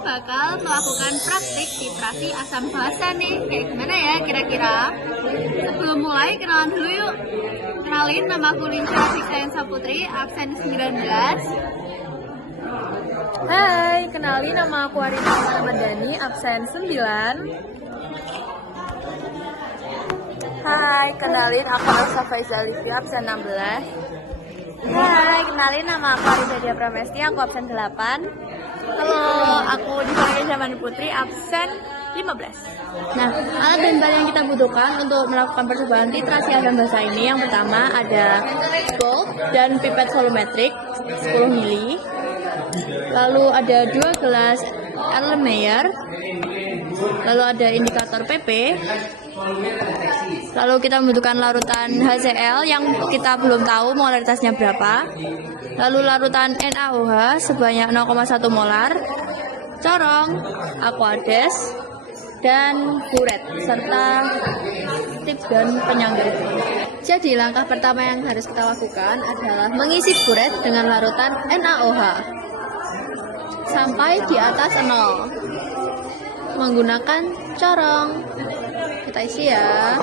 bakal melakukan praktik titrasi asam basa nih. Kayak gimana ya kira-kira? Sebelum mulai, kenalan dulu yuk. Kenalin, nama aku Linca Fiksayansa Putri, absen 19. Hai, kenalin nama aku Arina Ramadhani, absen 9. Hai, kenalin aku Elsa Faizal Livia, absen 16. Hai, kenalin nama aku Arisa Dia Pramesti, aku absen 8. Halo, aku Diva Zaman Putri, absen 15. Nah, alat dan bahan yang kita butuhkan untuk melakukan percobaan titrasi asam basa ini, yang pertama ada bulb dan pipet volumetrik 10 ml. Lalu ada 2 gelas Erlenmeyer. Lalu ada indikator PP. Lalu kita membutuhkan larutan HCl yang kita belum tahu molaritasnya berapa. Lalu larutan NaOH sebanyak 0,1 molar, corong, aquades, dan buret, serta tips dan penyangga. Jadi langkah pertama yang harus kita lakukan adalah mengisi buret dengan larutan NaOH sampai di atas 0 menggunakan corong. Kita isi ya.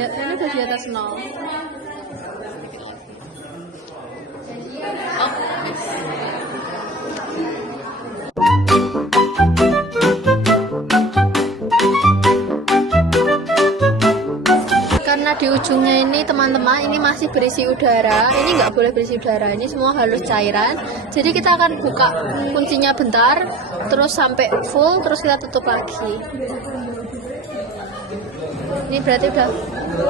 Ini udah di atas 0. Karena di ujungnya ini teman-teman, ini masih berisi udara, ini nggak boleh berisi udara, ini semua harus cairan. Jadi kita akan buka kuncinya bentar, terus sampai full, terus kita tutup lagi. Ini berarti udah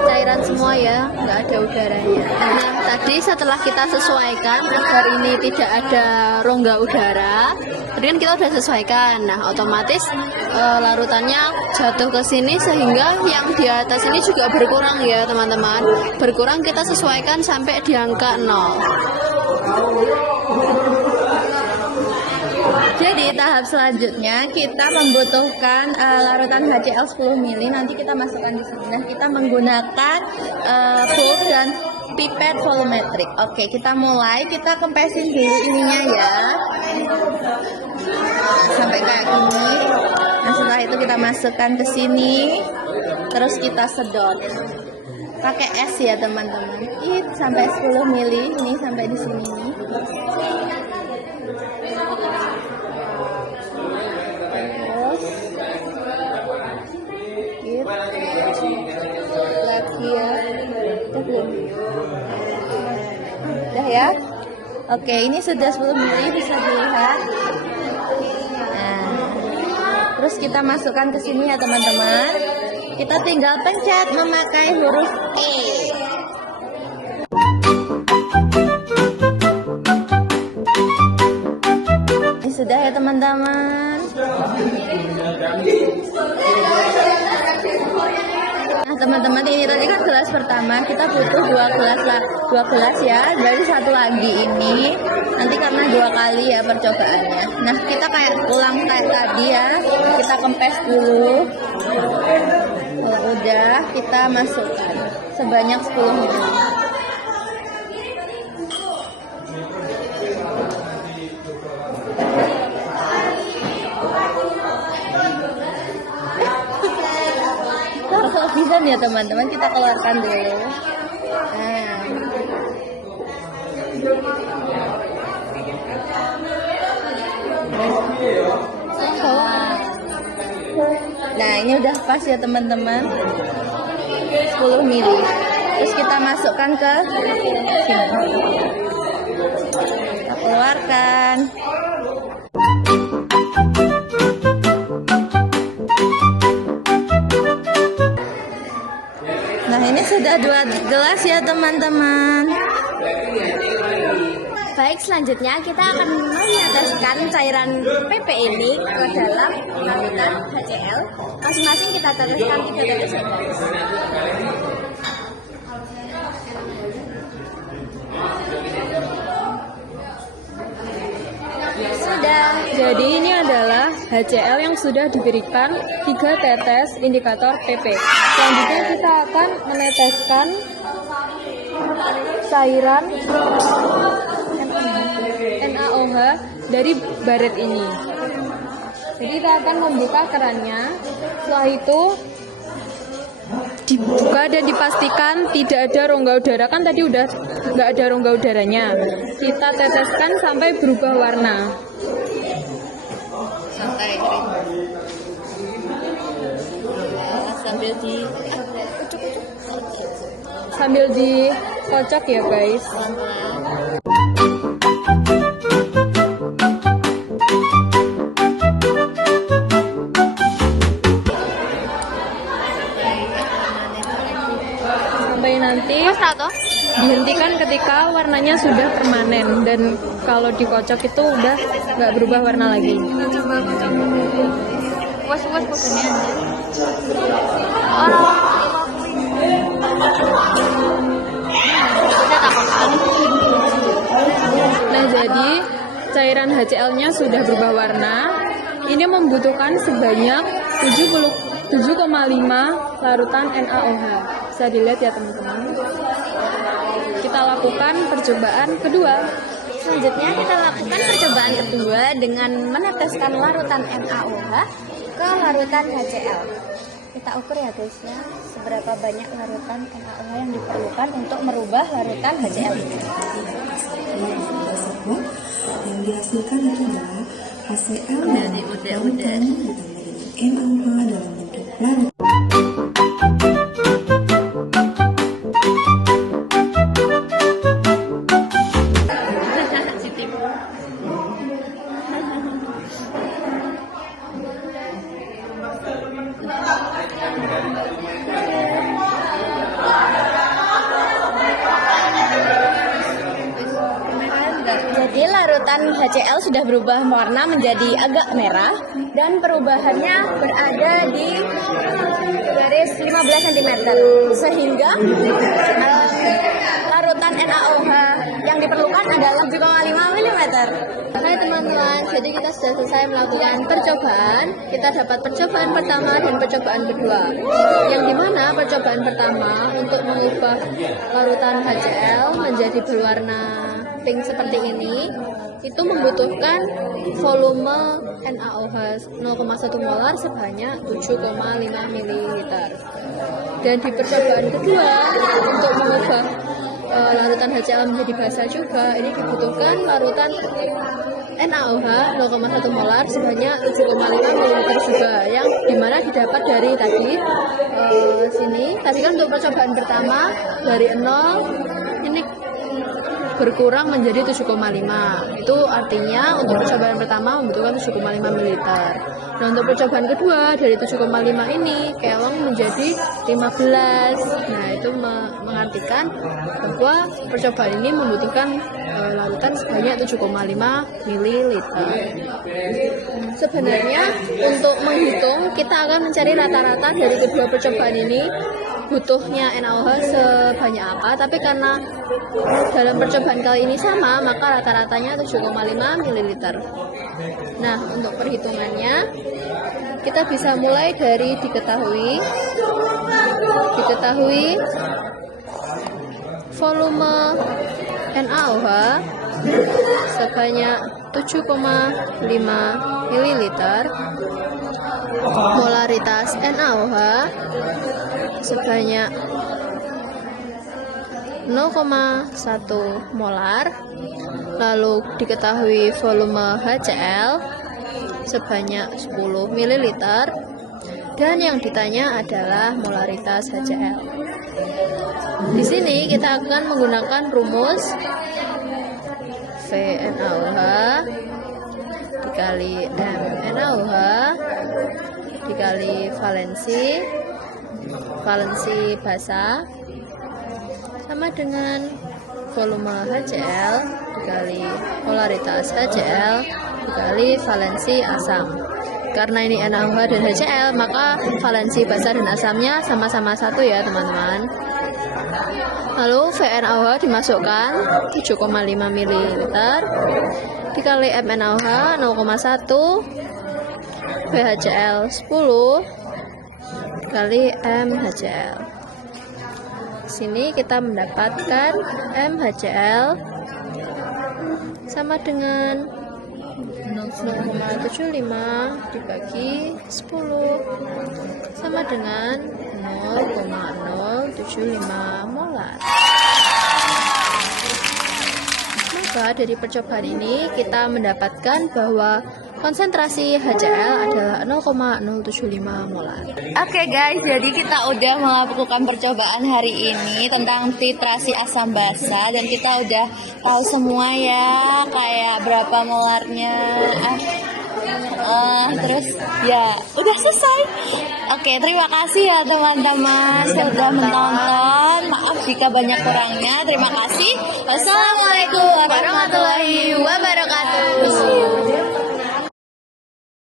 cairan semua ya, nggak ada udaranya. Nah, tadi setelah kita sesuaikan agar ini tidak ada rongga udara, tadi kan kita udah sesuaikan. Nah, otomatis larutannya jatuh ke sini sehingga yang di atas ini juga berkurang ya teman-teman. Berkurang, kita sesuaikan sampai di angka 0. Jadi tahap selanjutnya kita membutuhkan larutan HCl 10 ml. Nanti kita masukkan di sini. Nah, kita menggunakan bulb dan pipet volumetrik. Oke, kita mulai. Kita kempesin dulu ininya ya. Nah, sampai kayak gini. Nah, setelah itu kita masukkan ke sini. Terus kita sedot. Pakai es ya teman-teman. Sampai 10 ml. Ini sampai di sini. Lagi ya, udah ya. Oke, ini sudah 10 ml, bisa dilihat. Nah, terus kita masukkan ke sini ya teman-teman. Kita tinggal pencet memakai huruf E. Ini sudah ya teman-teman. Nah teman-teman, ini tadi kan gelas pertama, kita butuh 2 gelas ya, dari satu lagi ini nanti karena 2 kali ya percobaannya. Nah, kita kayak ulang kayak tadi ya, kita kempes dulu. Kalau udah, kita masukkan sebanyak 10 ml. Kelebihan ya teman-teman, kita keluarkan dulu. Nah, ini udah pas ya teman-teman, 10 ml. Terus kita masukkan ke sini. Kita keluarkan. Nah, ini sudah 2 gelas ya teman-teman. Baik, selanjutnya kita akan meneteskan cairan PP ini ke dalam larutan HCl. Masing-masing kita teteskan 3 tetes saja. Sudah. Jadi ini adalah adalah HCl yang sudah diberikan 3 tetes indikator PP. Selanjutnya kita akan meneteskan cairan NaOH dari baret ini. Jadi kita akan membuka kerannya. Setelah itu dibuka dan dipastikan tidak ada rongga udara. Kan tadi udah nggak ada rongga udaranya. Kita teteskan sampai berubah warna. Sambil dikocok ya guys. Sampai nanti dihentikan ketika warnanya sudah permanen, dan kalau dikocok itu udah nggak berubah warna lagi. Nah, jadi cairan HCl-nya sudah berubah warna. Ini membutuhkan sebanyak 7,5 larutan NaOH. Bisa dilihat ya teman-teman. Kita lakukan percobaan kedua. Selanjutnya kita lakukan percobaan kedua dengan meneteskan larutan NaOH ke larutan HCl. Kita ukur ya guys ya, seberapa banyak larutan NaOH yang diperlukan untuk merubah larutan HCl ini. Yang dihasilkan adalah HCl dari larutan ditambah dengan NaOH dalam bentuk larut. Jadi larutan HCl sudah berubah warna menjadi agak merah dan perubahannya berada di garis 15 cm, sehingga larutan NaOH yang diperlukan adalah 7,5 mm. Hai teman-teman, jadi kita sudah selesai melakukan percobaan. Kita dapat percobaan pertama dan percobaan kedua. Yang dimana percobaan pertama untuk mengubah larutan HCl menjadi berwarna pink seperti ini, itu membutuhkan volume NaOH 0,1 molar sebanyak 7,5 ml. Dan di percobaan kedua untuk mengubah larutan HCl menjadi basa juga, ini dibutuhkan larutan NaOH 0,1 molar sebanyak 7,5 ml juga, yang dimana didapat dari tadi sini. Tadi kan untuk percobaan pertama dari 0 ini berkurang menjadi 7,5. Itu artinya untuk percobaan pertama membutuhkan 7,5 ml. Nah, untuk percobaan kedua dari 7,5 ini kelong menjadi 15. Nah, itu mengartikan bahwa percobaan ini membutuhkan larutan sebanyak 7,5 ml. Sebenarnya untuk menghitung kita akan mencari rata-rata dari kedua percobaan ini butuhnya NaOH sebanyak apa, tapi karena dalam percobaan kali ini sama, maka rata-ratanya 7,5 ml. Nah, untuk perhitungannya kita bisa mulai dari diketahui volume NaOH sebanyak 7,5 ml, molaritas NaOH sebanyak 0,1 molar, lalu diketahui volume HCl sebanyak 10 ml, dan yang ditanya adalah molaritas HCl. Di sini kita akan menggunakan rumus VNaOH dikali MNaOH dikali valensi basa sama dengan volume HCl dikali polaritas HCl dikali valensi asam. Karena ini NaOH dan HCl, maka valensi basa dan asamnya sama-sama satu ya teman-teman. Lalu VNaOH dimasukkan 7,5 ml dikali MNaOH 0,1 VHCl 10 kali MHCl. Sini kita mendapatkan MHCl sama dengan 0,75 dibagi 10 sama dengan 0,075 molar. Maka dari percobaan ini kita mendapatkan bahwa konsentrasi HCl adalah 0,075 molar. Oke guys, jadi kita udah melakukan percobaan hari ini tentang titrasi asam basa dan kita udah tahu semua ya kayak berapa molarnya. Terus ya udah selesai. Oke, terima kasih ya teman-teman sudah menonton. Maaf jika banyak kurangnya. Terima kasih. Wassalamualaikum warahmatullahi wabarakatuh.